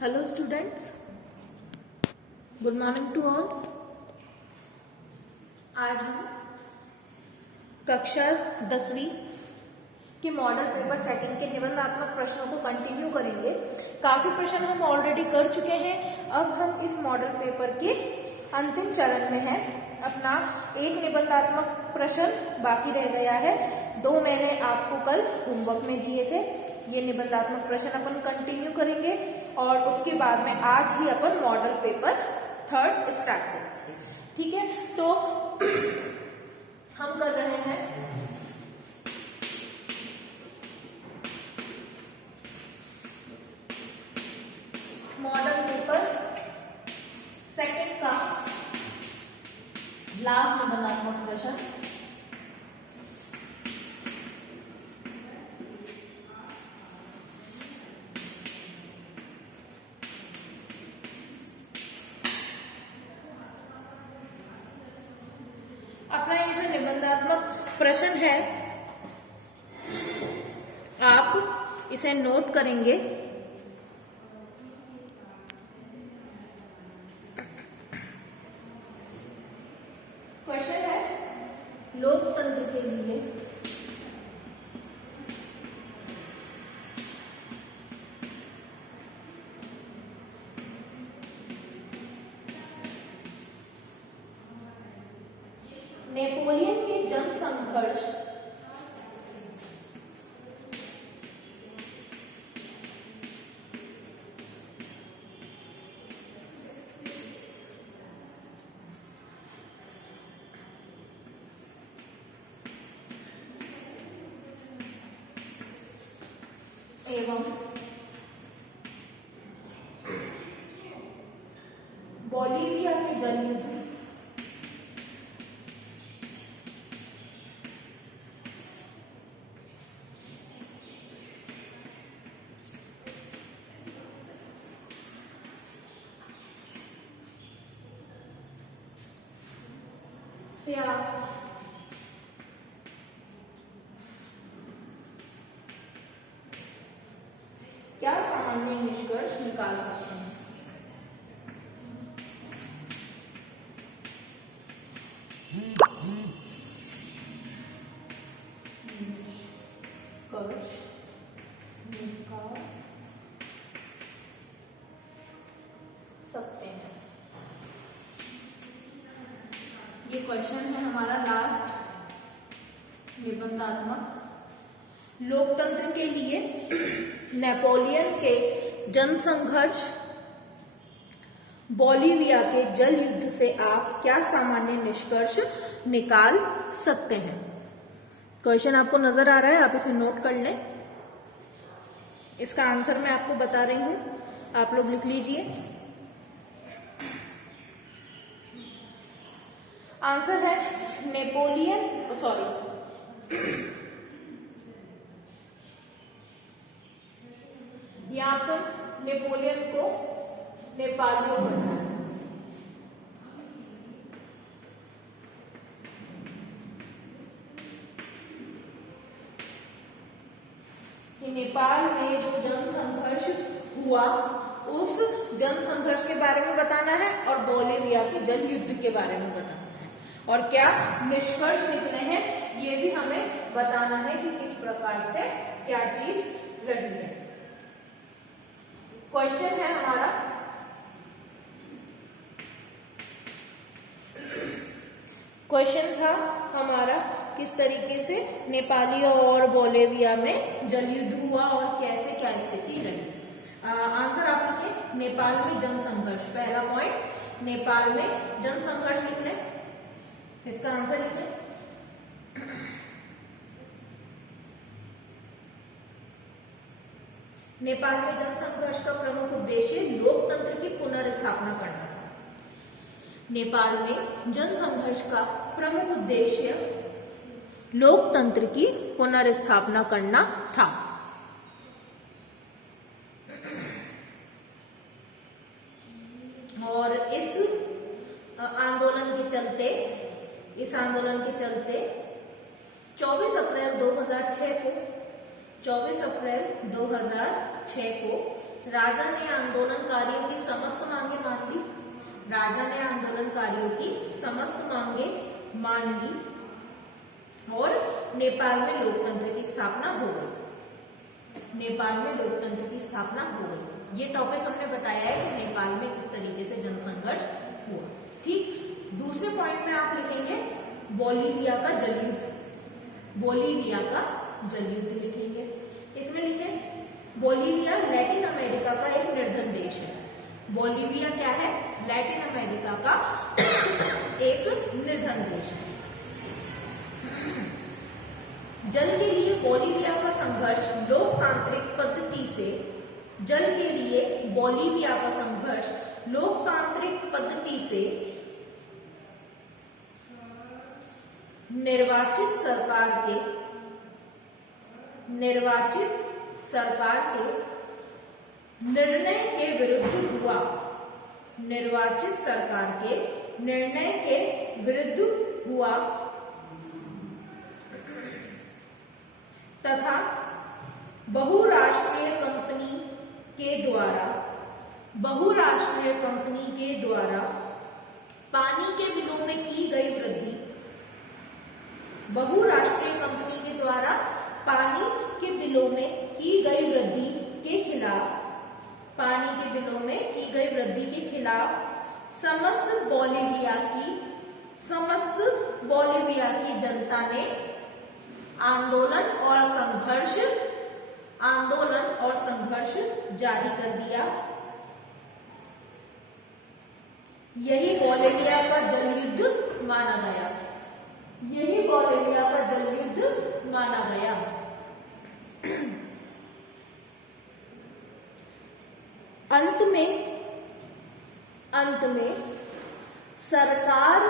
Hello students, good morning to all. आज हम कक्षा 10वीं के मॉडल पेपर सेकंड के निबंधात्मक प्रश्नों को कंटिन्यू करेंगे। काफी प्रश्न हम ऑलरेडी कर चुके हैं। अब हम इस मॉडल पेपर के अंतिम चरण में हैं। अपना एक निबंधात्मक प्रश्न बाकी रह गया है। 2 मैंने आपको कल होमवर्क में दिए थे। ये निबंधात्मक प्रश्न अपन कंटिन्यू करेंगे और उसके बाद में आज ही अपन मॉडल पेपर 3rd स्टार्ट करेंगे। ठीक है, तो हम कर रहे हैं मॉडल पेपर सेकंड का लास्ट निबंधात्मक प्रश्न। अपना ये जो निबंधात्मक प्रश्न है, आप इसे नोट करेंगे। क्वेश्चन है, लोकतंत्र के लिए नेपोलियन के जनसंघर्ष एवं बोलीविया के जल युद्ध से आप क्या सामान्य निष्कर्ष निकाल सकते हैं? निष्कर्ष निकाल सकते हैं। ये क्वेश्चन है हमारा लास्ट निबंधात्मक। लोकतंत्र के लिए नेपोलियन के जनसंघर्ष, बोलीविया के जल युद्ध से आप क्या सामान्य निष्कर्ष निकाल सकते हैं? क्वेश्चन आपको नजर आ रहा है, आप इसे नोट कर लें। इसका आंसर मैं आपको बता रही हूं, आप लोग लिख लीजिए। आंसर है नेपोलियन, यहाँ पर नेपोलियन को नेपालियों बनाया कि नेपाल में जो जनसंघर्ष हुआ उस जनसंघर्ष के बारे में बताना है और बोलीविया के जल युद्ध के बारे में बताना है और क्या निष्कर्ष निकले हैं ये भी हमें बताना है कि किस प्रकार से क्या चीज रही है। क्वेश्चन है हमारा, क्वेश्चन था हमारा किस तरीके से नेपालियों और बोलीविया में जल युद्ध हुआ और कैसे क्या स्थिति रही। आंसर आप लिखिए, नेपाल में जनसंघर्ष। पहला पॉइंट, नेपाल में जनसंघर्ष लिख लें। इसका आंसर लिखें। नेपाल में जनसंघर्ष का प्रमुख उद्देश्य लोकतंत्र की पुनर्स्थापना करना था। नेपाल में जनसंघर्ष का प्रमुख उद्देश्य लोकतंत्र की पुनर्स्थापना करना था। और इस आंदोलन के चलते 24 अप्रैल 2006 को राजा ने आंदोलनकारियों की समस्त मांगे मान ली। राजा ने आंदोलनकारियों की समस्त मांगे मान ली और नेपाल में लोकतंत्र की स्थापना हो गई। नेपाल में लोकतंत्र की स्थापना हो गई। ये टॉपिक हमने बताया है कि नेपाल में किस तरीके से जनसंघर्ष हुआ। ठीक, दूसरे पॉइंट में आप लिखेंगे बोलीविया का जलयुद्ध। बोलीविया का जलयुद्ध लिखेंगे। इसमें लिखें बोलीविया लैटिन अमेरिका का एक निर्धन देश है। बोलीविया क्या है? लैटिन अमेरिका का एक निर्धन देश है। जल के लिए बोलीविया का संघर्ष लोकतांत्रिक पद्धति से जल के लिए बोलीविया का संघर्ष लोकतांत्रिक पद्धति से निर्वाचित सरकार के निर्णय के विरुद्ध हुआ। निर्वाचित सरकार के निर्णय के विरुद्ध हुआ तथा बहुराष्ट्रीय कंपनी के द्वारा पानी के बिलों में की गई वृद्धि। बहुराष्ट्रीय कंपनी के द्वारा पानी के बिलों में की गई वृद्धि के खिलाफ, पानी के बिलों में की गई वृद्धि के खिलाफ समस्त बोलीविया की जनता ने आंदोलन और संघर्ष जारी कर दिया। यही बोलीविया का जलयुद्ध माना गया। यही बोलीविया का जलयुद्ध माना गया। अंत में सरकार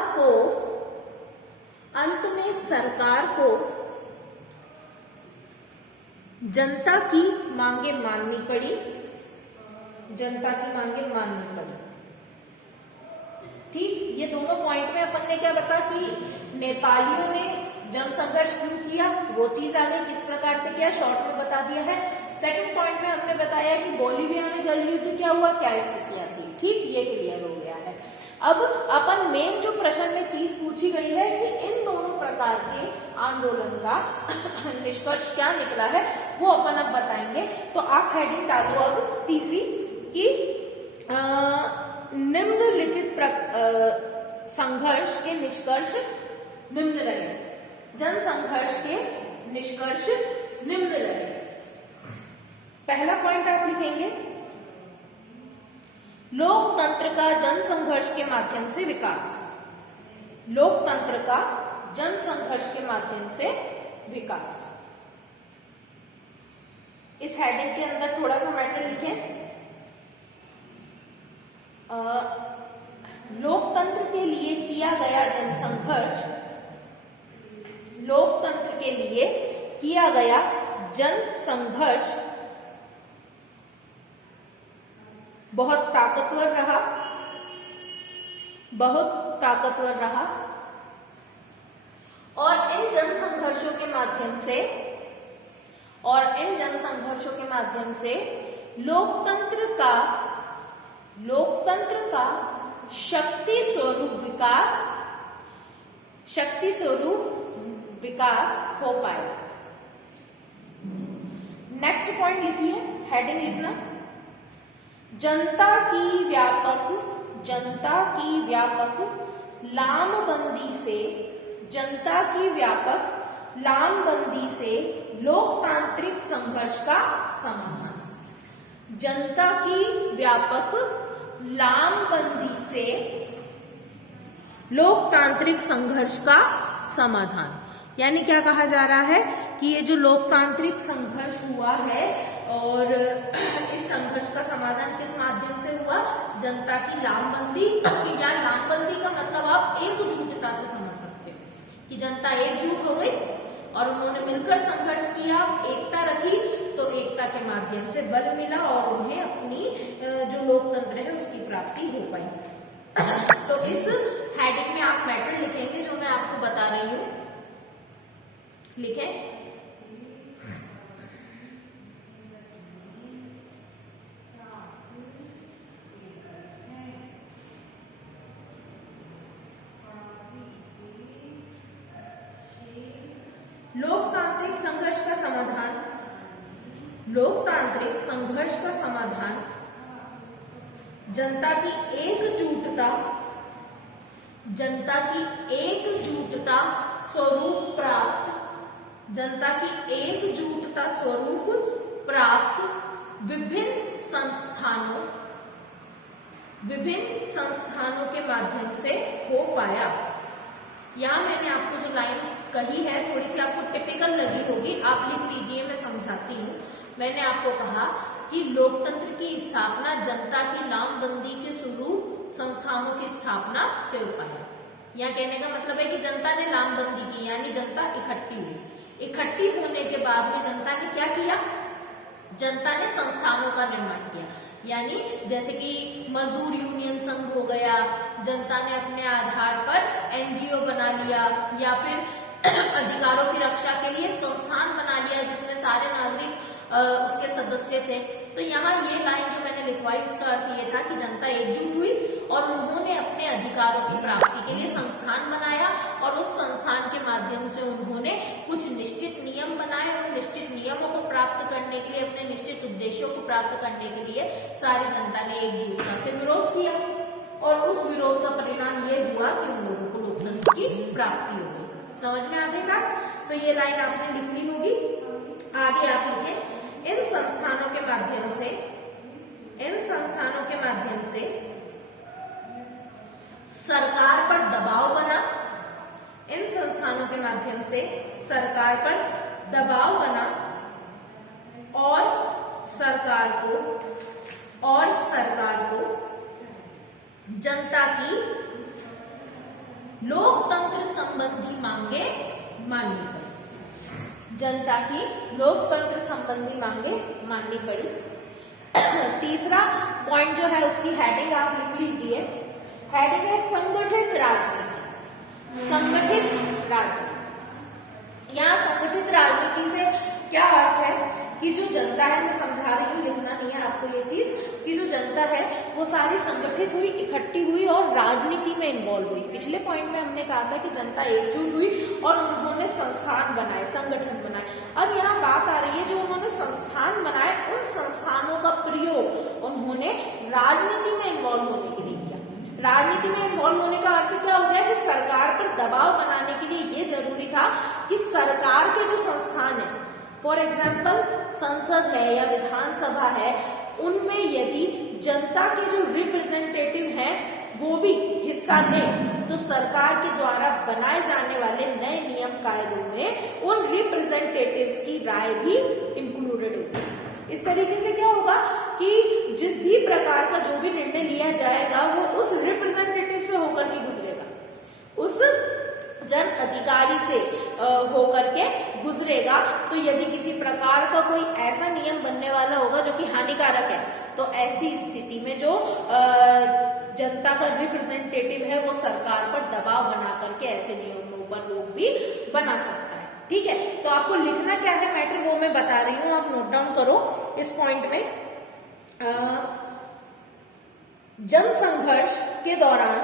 को जनता की मांगे माननी पड़ी। ठीक, ये दोनों पॉइंट में अपन ने क्या बता कि नेपालियों ने जनसंघर्ष क्यों किया, वो चीज आ गई, किस प्रकार से किया, शॉर्ट में बता दिया है। सेकंड पॉइंट में हमने बताया कि बोलीविया में जलयुद्ध क्या हुआ, क्या स्थितियां थी। ठीक, ये क्लियर हो गया है। अब अपन मेन जो प्रश्न में चीज पूछी गई है कि इन दोनों प्रकार के आंदोलन का निष्कर्ष क्या निकला है, वो अपन अब बताएंगे। तो आप हेडिंग डालो अब तीसरी कि निम्नलिखित संघर्ष के निष्कर्ष निम्न रहे। जनसंघर्ष के निष्कर्ष निम्न रहे। पहला पॉइंट आप लिखेंगे लोकतंत्र का जनसंघर्ष के माध्यम से विकास। लोकतंत्र का जनसंघर्ष के माध्यम से विकास। इस हेडिंग के अंदर थोड़ा सा मैटर लिखें। लोकतंत्र के लिए किया गया जनसंघर्ष, लोकतंत्र के लिए किया गया जनसंघर्ष बहुत ताकतवर रहा, और इन जनसंघर्षों के माध्यम से लोकतंत्र का शक्ति स्वरूप विकास हो पाए। नेक्स्ट पॉइंट लिखिए, हेडिंग लिखना जनता की व्यापक लामबंदी से लोकतांत्रिक संघर्ष का समाधान। जनता की व्यापक लामबंदी से लोकतांत्रिक संघर्ष का समाधान। यानी क्या कहा जा रहा है कि ये जो लोकतांत्रिक संघर्ष हुआ है और इस संघर्ष का समाधान किस माध्यम से हुआ? जनता की लामबंदी, या लामबंदी का मतलब आप एकजुटता से समझ सकते हैं कि जनता एकजुट हो गई और उन्होंने मिलकर संघर्ष किया, एकता रखी, तो एकता के माध्यम से बल मिला और उन्हें अपनी जो लोकतंत्र है उसकी प्राप्ति हो पाई। तो इस हेडिंग में आप मैटर लिखेंगे जो मैं आपको बता रही हूं। लिखें लोकतांत्रिक संघर्ष का समाधान, लोकतांत्रिक संघर्ष का समाधान जनता की एकजुटता, जनता की एकजुटता स्वरूप प्राप्त, जनता की एकजुटता स्वरूप प्राप्त विभिन्न संस्थानों के माध्यम से हो पाया। यहाँ मैंने आपको जो लाइन कही है थोड़ी सी आपको टिपिकल लगी होगी, आप लिख लीजिए, मैं समझाती हूँ। मैंने आपको कहा कि लोकतंत्र की स्थापना जनता की लामबंदी के स्वरूप संस्थानों की स्थापना से हो पाया। यहाँ कहने का मतलब है कि जनता ने लामबंदी की, यानी जनता इकट्ठी हुई। इकट्ठी होने के बाद में जनता ने क्या किया? जनता ने संस्थानों का निर्माण किया, यानी जैसे कि मजदूर यूनियन संघ हो गया, जनता ने अपने आधार पर एनजीओ बना लिया, या फिर अधिकारों की रक्षा के लिए संस्थान बना लिया जिसमें सारे नागरिक उसके सदस्य थे। तो यहाँ ये लाइन जो मैंने लिखवाई उसका अर्थ ये था कि जनता एकजुट हुई और उन्होंने अपने अधिकारों की प्राप्ति के लिए संस्थान बनाया, और उस संस्थान के माध्यम से उन्होंने कुछ निश्चित नियम बनाए। उन निश्चित नियमों को प्राप्त करने के लिए, अपने निश्चित उद्देश्यों को प्राप्त करने के लिए सारी जनता ने एकजुटता से विरोध किया, और उस विरोध का परिणाम ये हुआ कि उन लोगों को लोकतंत्र की प्राप्ति हो गई। समझ में आ गई बात? तो ये लाइन आपने लिख ली होगी। आगे आप लिखें, इन संस्थानों के माध्यम से सरकार पर दबाव बना, इन संस्थानों के माध्यम से सरकार पर दबाव बना, और सरकार को जनता की लोकतंत्र संबंधी मांगे माननी पड़ी, जनता की लोकतंत्र संबंधी मांगे माननी पड़ी। तीसरा पॉइंट जो है उसकी हेडिंग आप लिख लीजिए। हेडिंग है संगठित राजनीति। संगठित राजनीति, यहाँ संगठित राजनीति से क्या अर्थ है कि जो जनता है, मैं समझा रही हूँ, लिखना नहीं है आपको ये चीज, कि जो जनता है वो सारी संगठित हुई, इकट्ठी हुई और राजनीति में इन्वॉल्व हुई। पिछले पॉइंट में हमने कहा था कि जनता एकजुट हुई और उन्होंने संस्थान बनाए, संगठन बनाए। अब यहाँ बात आ रही है, जो उन्होंने संस्थान बनाए, उन संस्थानों का प्रयोग उन्होंने राजनीति में इन्वॉल्व होने के लिए किया। राजनीति में इन्वॉल्व होने का अर्थ क्या हो गया कि सरकार पर दबाव बनाने के लिए ये जरूरी था कि सरकार के जो संस्थान है, फॉर एग्जाम्पल संसद है या विधानसभा है, उनमें यदि जनता के जो रिप्रेजेंटेटिव हैं वो भी हिस्सा लें, तो सरकार के द्वारा बनाए जाने वाले नए नियम कायदों में उन रिप्रेजेंटेटिव्स की राय भी इंक्लूडेड होगी। इस तरीके से क्या होगा कि जिस भी प्रकार का जो भी निर्णय लिया जाएगा वो उस रिप्रेजेंटेटिव से होकर के गुजरेगा, उस जन अधिकारी से होकर के गुजरेगा। तो यदि किसी प्रकार का कोई ऐसा नियम बनने वाला होगा जो कि हानिकारक है, तो ऐसी स्थिति में जो जनता का रिप्रेजेंटेटिव है वो सरकार पर दबाव बना करके ऐसे नियमों पर लोग भी बना सकता है। ठीक है, तो आपको लिखना क्या है मैटर वो मैं बता रही हूँ, आप नोट डाउन करो इस पॉइंट में। जनसंघर्ष के दौरान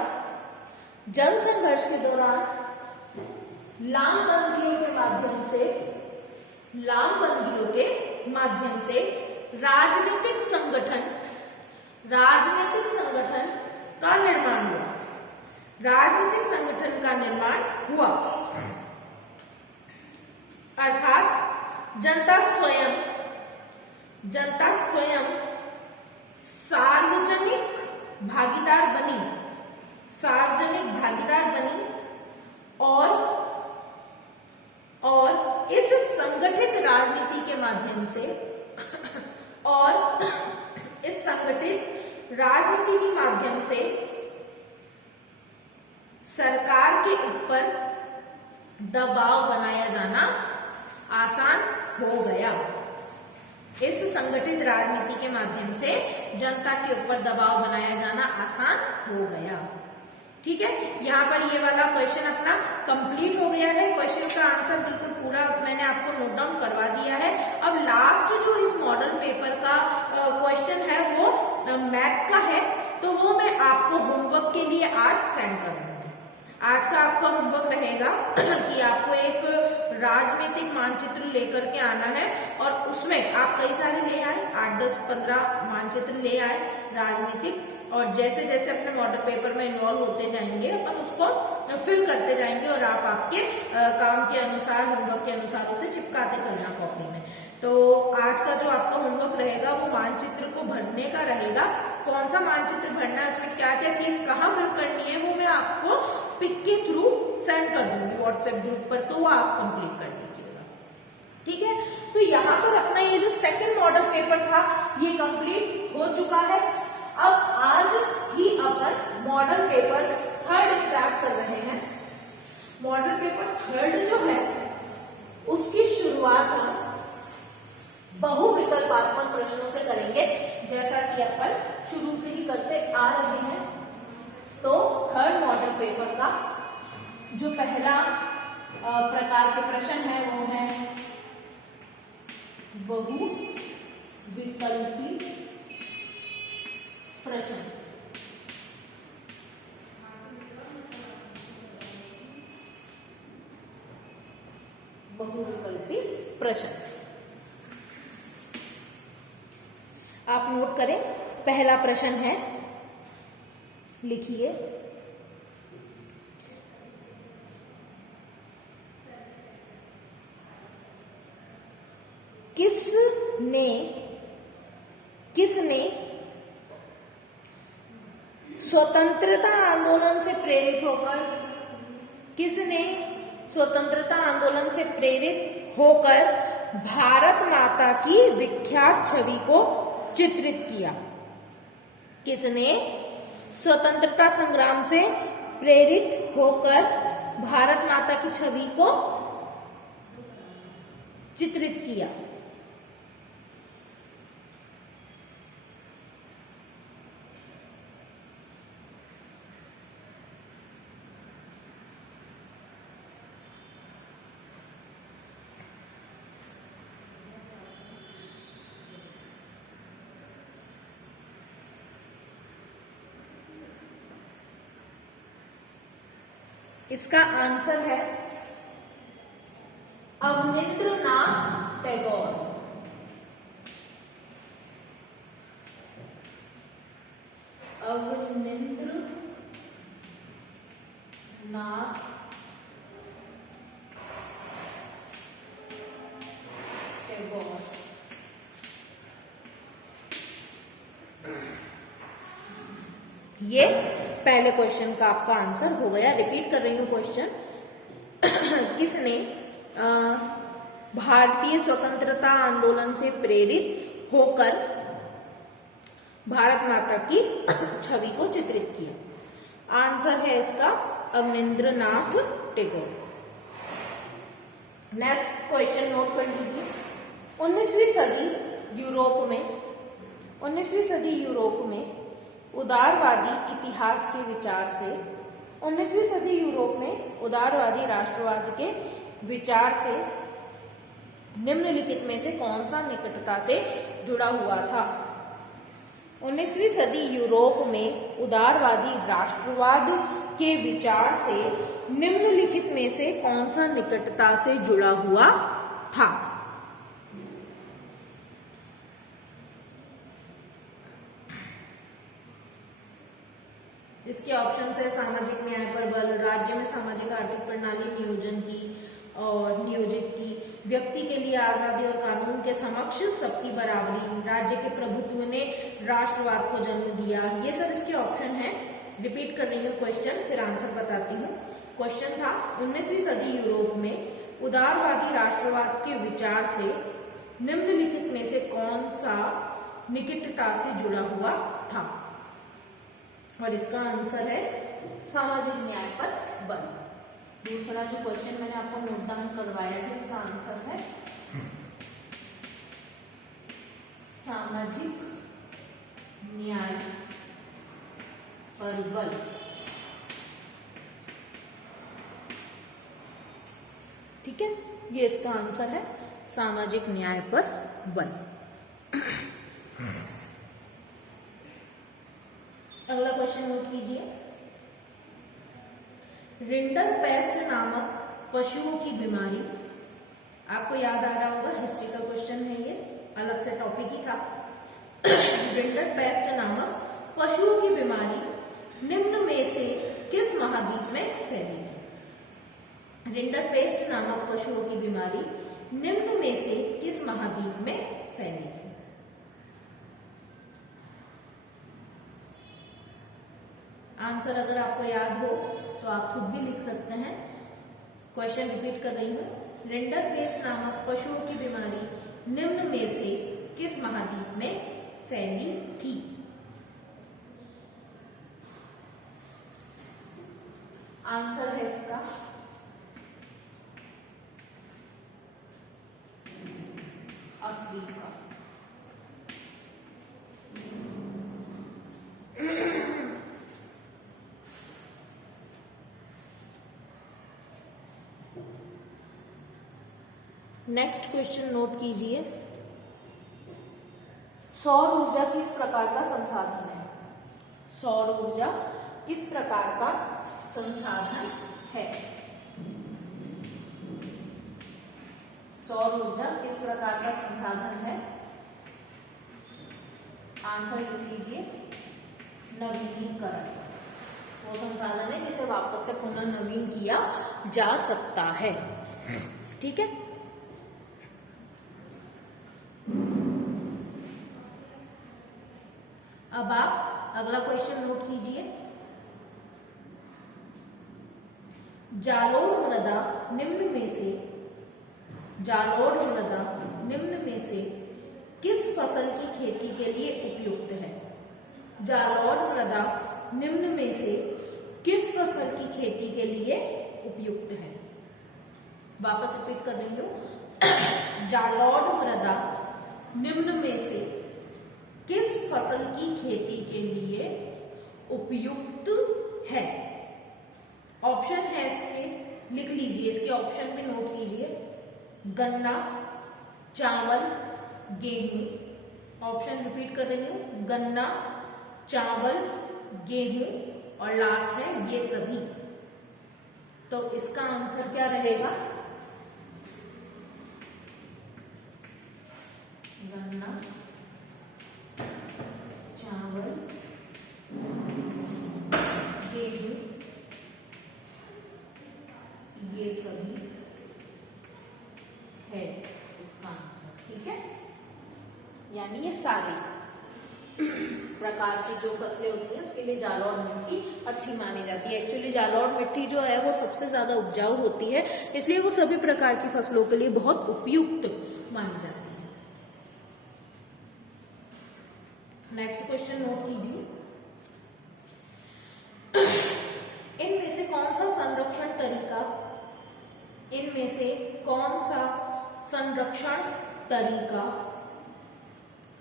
लामबंदियों के माध्यम से राजनीतिक संगठन का निर्माण हुआ। अर्थात जनता स्वयं सार्वजनिक भागीदार बनी और इस संगठित राजनीति के माध्यम से सरकार के ऊपर दबाव बनाया जाना आसान हो गया। इस संगठित राजनीति के माध्यम से जनता के ऊपर दबाव बनाया जाना आसान हो गया। ठीक है, यहाँ पर ये वाला क्वेश्चन अपना कंप्लीट हो गया है। क्वेश्चन का आंसर बिल्कुल पूरा मैंने आपको नोट डाउन करवा दिया है। अब लास्ट जो इस मॉडल पेपर का क्वेश्चन है वो मैथ का है, तो वो मैं आपको होमवर्क के लिए आज सेंड करूंगी। आज का आपका होमवर्क रहेगा कि आपको एक राजनीतिक मानचित्र लेकर के आना है और उसमें आप कई सारे ले आए, 8, 10, 15 मानचित्र ले आए राजनीतिक, और जैसे जैसे अपने मॉडल पेपर में इन्वॉल्व होते जाएंगे अपन उसको फिल करते जाएंगे और आप आपके काम के अनुसार, होमवर्क के अनुसार उसे चिपकाते चलना कॉपी में। तो आज का जो आपका होमवर्क रहेगा वो मानचित्र को भरने का रहेगा। कौन सा मानचित्र भरना है, उसमें क्या क्या चीज कहाँ फिल करनी है, वो मैं आपको पिक के थ्रू सेंड कर दूंगी व्हाट्सएप ग्रुप पर, तो वो आप कंप्लीट कर दीजिएगा। ठीक है, तो यहाँ पर अपना ये जो सेकंड मॉडल पेपर था ये कंप्लीट हो चुका है। अब आज ही अपन मॉडल पेपर थर्ड स्टार्ट कर रहे हैं। मॉडल पेपर थर्ड जो है उसकी शुरुआत हम बहुविकल्पात्मक प्रश्नों से करेंगे, जैसा कि अपन शुरू से ही करते आ रहे हैं। तो थर्ड मॉडल पेपर का जो पहला प्रकार के प्रश्न है वो है बहुविकल्पी प्रश्न। बहुविकल्पी प्रश्न आप नोट करें। पहला प्रश्न है, लिखिए, किसने स्वतंत्रता आंदोलन से प्रेरित होकर, किसने स्वतंत्रता आंदोलन से प्रेरित होकर भारत माता की विख्यात छवि को चित्रित किया? किसने स्वतंत्रता संग्राम से प्रेरित होकर भारत माता की छवि को चित्रित किया? इसका आंसर है अवनींद्रनाथ टैगोर। अवनींद्रनाथ टैगोर। ये पहले क्वेश्चन का आपका आंसर हो गया। रिपीट कर रही हूँ क्वेश्चन। किसने भारतीय स्वतंत्रता आंदोलन से प्रेरित होकर भारत माता की छवि को चित्रित किया? आंसर है इसका Abanindranath Tagore. Next question note कर लीजिए। 19वीं सदी यूरोप में उदारवादी इतिहास के विचार से, 19वीं सदी यूरोप में उदारवादी राष्ट्रवाद के विचार से निम्नलिखित में से कौन सा निकटता से जुड़ा हुआ था? 19वीं सदी यूरोप में उदारवादी राष्ट्रवाद के विचार से निम्नलिखित में से कौन सा निकटता से जुड़ा हुआ था? इसके ऑप्शन है सामाजिक न्याय पर बल, राज्य में सामाजिक आर्थिक प्रणाली नियोजित की, व्यक्ति के लिए आजादी और कानून के समक्ष सबकी बराबरी, राज्य के प्रभुत्व ने राष्ट्रवाद को जन्म दिया। ये सब इसके ऑप्शन है। रिपीट कर रही हूँ क्वेश्चन, फिर आंसर बताती हूँ। क्वेश्चन था 19वीं सदी यूरोप में उदारवादी राष्ट्रवाद के विचार से निम्नलिखित में से कौन सा निकटता से जुड़ा हुआ था? और इसका आंसर है सामाजिक न्याय पर बल। दूसरा जो क्वेश्चन मैंने आपको नोट डाउन करवाया है, इसका आंसर है सामाजिक न्याय पर बल। ठीक है, ये इसका आंसर है सामाजिक न्याय पर बल। अगला क्वेश्चन नोट कीजिए। रिंडरपेस्ट नामक पशुओं की बीमारी आपको याद आ रहा होगा, हिस्ट्री का क्वेश्चन है ये, अलग से टॉपिक ही था। रिंडरपेस्ट नामक पशुओं की बीमारी निम्न में से किस महाद्वीप में फैली थी? रिंडरपेस्ट नामक पशुओं की बीमारी निम्न में से किस महाद्वीप में फैली थी? आंसर अगर आपको याद हो तो आप खुद भी लिख सकते हैं। क्वेश्चन रिपीट कर रही हूं। रिंडरपेस्ट नामक पशुओं की बीमारी निम्न में से किस महाद्वीप में फैली थी? आंसर है इसका अफ्रीका। नेक्स्ट क्वेश्चन नोट कीजिए। सौर ऊर्जा किस प्रकार का संसाधन है? सौर ऊर्जा किस प्रकार का संसाधन है? सौर ऊर्जा किस प्रकार का संसाधन है? आंसर लिख लीजिए, नवीनीकरण। वो संसाधन है जिसे वापस से पुनर्नवीन किया जा सकता है। ठीक है। अब आप अगला क्वेश्चन नोट कीजिए। जालोढ़ मृदा निम्न में से किस फसल की खेती के लिए उपयुक्त है? जालोढ़ मृदा निम्न में से किस फसल की खेती के लिए उपयुक्त है? वापस रिपीट कर रही हूं। जालोढ़ मृदा निम्न में से किस फसल की खेती के लिए उपयुक्त है? ऑप्शन है इसके, लिख लीजिए, इसके ऑप्शन में नोट कीजिए। गन्ना, चावल, गेहूं। ऑप्शन रिपीट कर रही हूं, गन्ना, चावल, गेहूं और लास्ट है ये सभी। तो इसका आंसर क्या रहेगा? गन्ना, चावल, गेहूं, ये सभी है इसका आंसर। ठीक है, यानी ये सारी प्रकार की जो फसलें होती हैं उसके लिए जालौर मिट्टी अच्छी मानी जाती है। एक्चुअली जालौर मिट्टी जो है वो सबसे ज्यादा उपजाऊ होती है, इसलिए वो सभी प्रकार की फसलों के लिए बहुत उपयुक्त मानी जाती है। नेक्स्ट क्वेश्चन नोट कीजिए। इनमें से कौन सा संरक्षण तरीका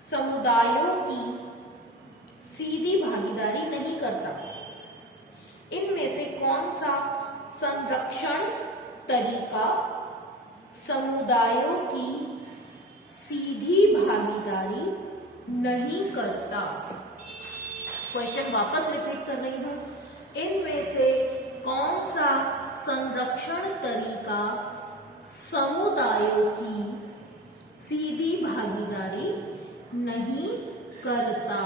समुदायों की सीधी भागीदारी नहीं करता? इनमें से कौन सा संरक्षण तरीका समुदायों की सीधी भागीदारी नहीं करता? क्वेश्चन वापस रिपीट कर रही हूं। इनमें से कौन सा संरक्षण तरीका समुदायों की सीधी भागीदारी नहीं करता?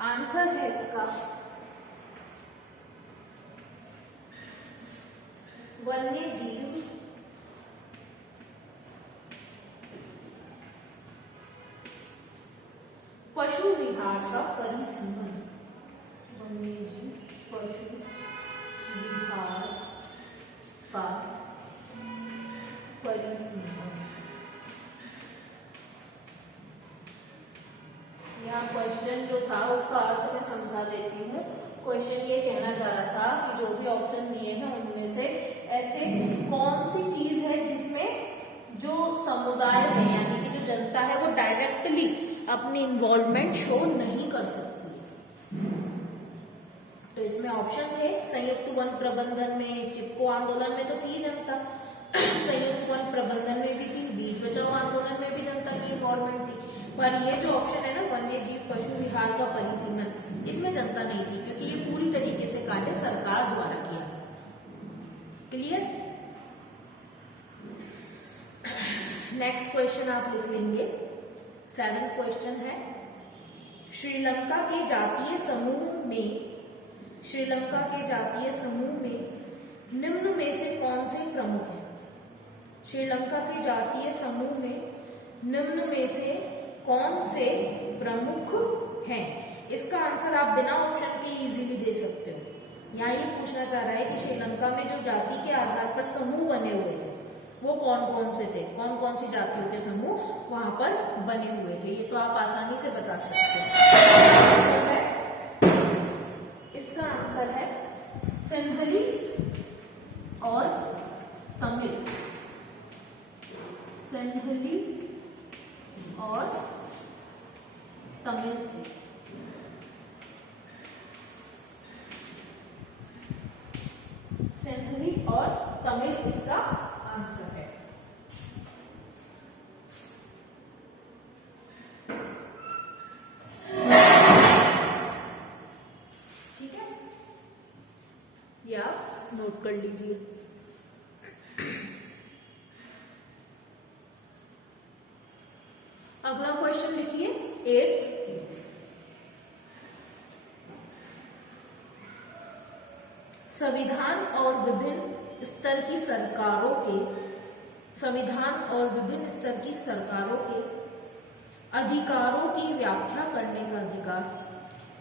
आंसर है इसका वन्य जीव पशु विहार का परिसीमन। वन्य जीव पशु विहार का परिसीमन। यहाँ क्वेश्चन जो था उसका अर्थ मैं समझा देती हूँ। क्वेश्चन ये कहना चाह रहा था कि जो भी ऑप्शन दिए हैं उनमें से ऐसे कौन सी चीज है जिसमें जो समुदाय है यानी कि जो जनता है वो डायरेक्टली अपनी इन्वॉल्वमेंट शो नहीं कर सकती। तो इसमें ऑप्शन थे संयुक्त वन प्रबंधन में, चिपको आंदोलन में तो थी जनता, संयुक्त वन प्रबंधन में भी थी, बीज बचाओ आंदोलन में भी जनता की इन्वॉल्वमेंट थी। पर ये जो ऑप्शन है ना वन्य जीव पशु विहार का परिसीमन, इसमें जनता नहीं थी क्योंकि ये पूरी तरीके से कार्य सरकार द्वारा किया। क्लियर? नेक्स्ट क्वेश्चन आप लिख लेंगे। 7th क्वेश्चन है, श्रीलंका के जातीय समूह में निम्न में से कौन से प्रमुख है? श्रीलंका के जातीय समूह में निम्न में से कौन से प्रमुख हैं? इसका आंसर आप बिना ऑप्शन के इजीली दे सकते हो। यहाँ ये पूछना चाह रहा है कि श्रीलंका में जो जाति के आधार पर समूह बने हुए थे वो कौन कौन से थे, कौन कौन सी जातियों के समूह वहां पर बने हुए थे। ये तो आप आसानी से बता सकते हो। इसका आंसर है सिंहली और तमिल। सिंहली और तमिल थे। सिंहली और तमिल इसका आंसर है। ठीक है, ये आप नोट कर लीजिए। अगला क्वेश्चन लिखिए 8th, संविधान और विभिन्न स्तर की सरकारों के अधिकारों की व्याख्या करने का अधिकार।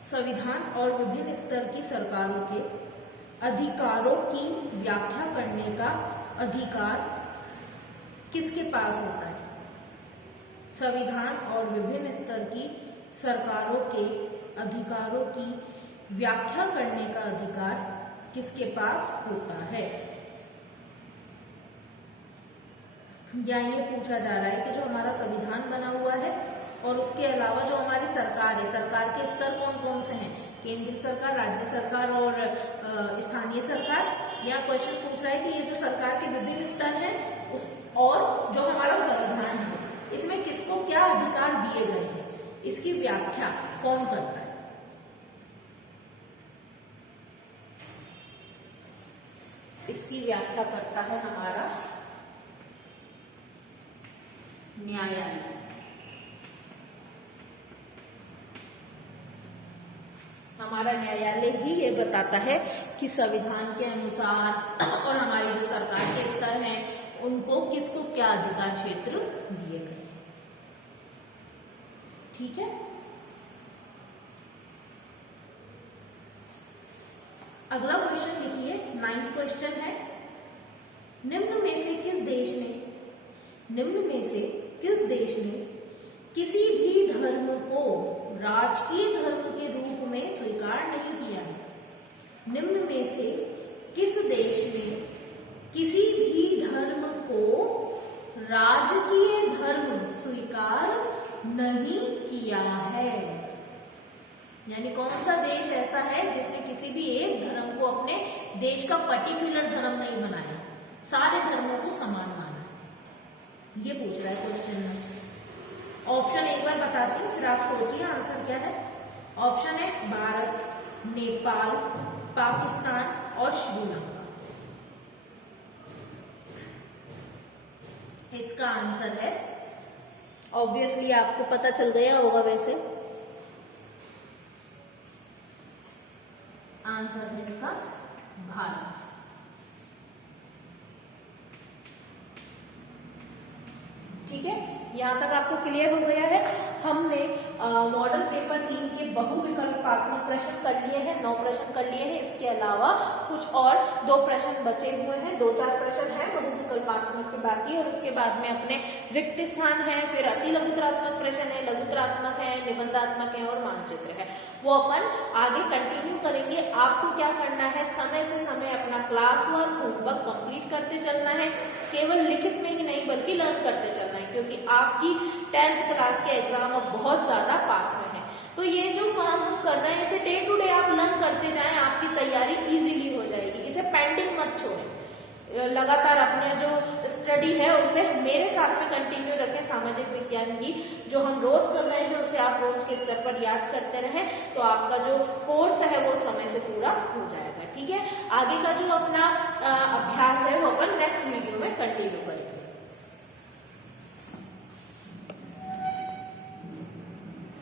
संविधान और विभिन्न स्तर की सरकारों के अधिकारों की व्याख्या करने का अधिकार किसके पास होता है? संविधान और विभिन्न स्तर की सरकारों के अधिकारों की व्याख्या करने का अधिकार किसके पास होता है? या ये पूछा जा रहा है कि जो हमारा संविधान बना हुआ है और उसके अलावा जो हमारी सरकार है, सरकार के स्तर कौन कौन से हैं? केंद्रीय सरकार, राज्य सरकार और स्थानीय सरकार। या क्वेश्चन पूछ रहा है कि ये जो सरकार के विभिन्न स्तर हैं उस और जो हमारा संविधान है इसमें किसको क्या अधिकार दिए गए हैं, इसकी व्याख्या कौन करता है? इसकी व्याख्या करता है हमारा न्यायालय। हमारा न्यायालय ही ये बताता है कि संविधान के अनुसार और हमारी जो सरकार के स्तर हैं उनको किसको क्या अधिकार क्षेत्र दिए गए हैं। ठीक है, अगला क्वेश्चन लिखिए। 9th क्वेश्चन है, निम्न में से किस देश ने किसी भी धर्म को राजकीय धर्म के रूप में स्वीकार नहीं किया है? निम्न में से किस देश ने किसी भी धर्म को राजकीय धर्म स्वीकार नहीं किया है? यानी कौन सा देश ऐसा है जिसने किसी भी एक धर्म को अपने देश का पर्टिकुलर धर्म नहीं बनाया, सारे धर्मों को समान माना? ये पूछ रहा है क्वेश्चन में। ऑप्शन एक बार बताती हूँ फिर आप सोचिए आंसर क्या है। ऑप्शन है भारत, नेपाल, पाकिस्तान और श्रीलंका। इसका आंसर है, ऑब्वियसली आपको पता चल गया होगा वैसे, आंसर है इसका भारत। ठीक है, यहाँ तक आपको क्लियर हो गया है। हमने मॉडल पेपर 3 के बहुविकल्पात्मक प्रश्न कर लिए हैं, 9 प्रश्न कर लिए हैं। इसके अलावा कुछ और 2 प्रश्न बचे हुए हैं, 2-4 प्रश्न हैं बहुविकल्पात्मक के बाकी, और उसके बाद में अपने रिक्त स्थान है, फिर अति लघुतरात्मक प्रश्न है, लघुतरात्मक है, निबंधात्मक है और मानचित्र है। वो अपन आगे कंटिन्यू करेंगे। आपको क्या करना है, समय से समय अपना क्लास वर्क होमवर्क कंप्लीट करते चलना है। केवल लिखित में ही नहीं बल्कि लर्न करते चलना है, क्योंकि आपकी 10th क्लास के एग्जाम अब बहुत ज्यादा पास में है। तो ये जो काम हम कर रहे हैं इसे डे टू डे आप लर्न करते जाएं, आपकी तैयारी इजीली हो जाएगी। इसे पेंडिंग मत छोड़ें। लगातार अपने जो स्टडी है उसे मेरे साथ में कंटिन्यू रखें। सामाजिक विज्ञान की जो हम रोज कर रहे हैं उसे आप रोज के स्तर पर याद करते रहें, तो आपका जो कोर्स है वो समय से पूरा हो जाएगा। ठीक है, आगे का जो अपना अभ्यास है वो अपन नेक्स्ट वीडियो में कंटिन्यू करेंगे।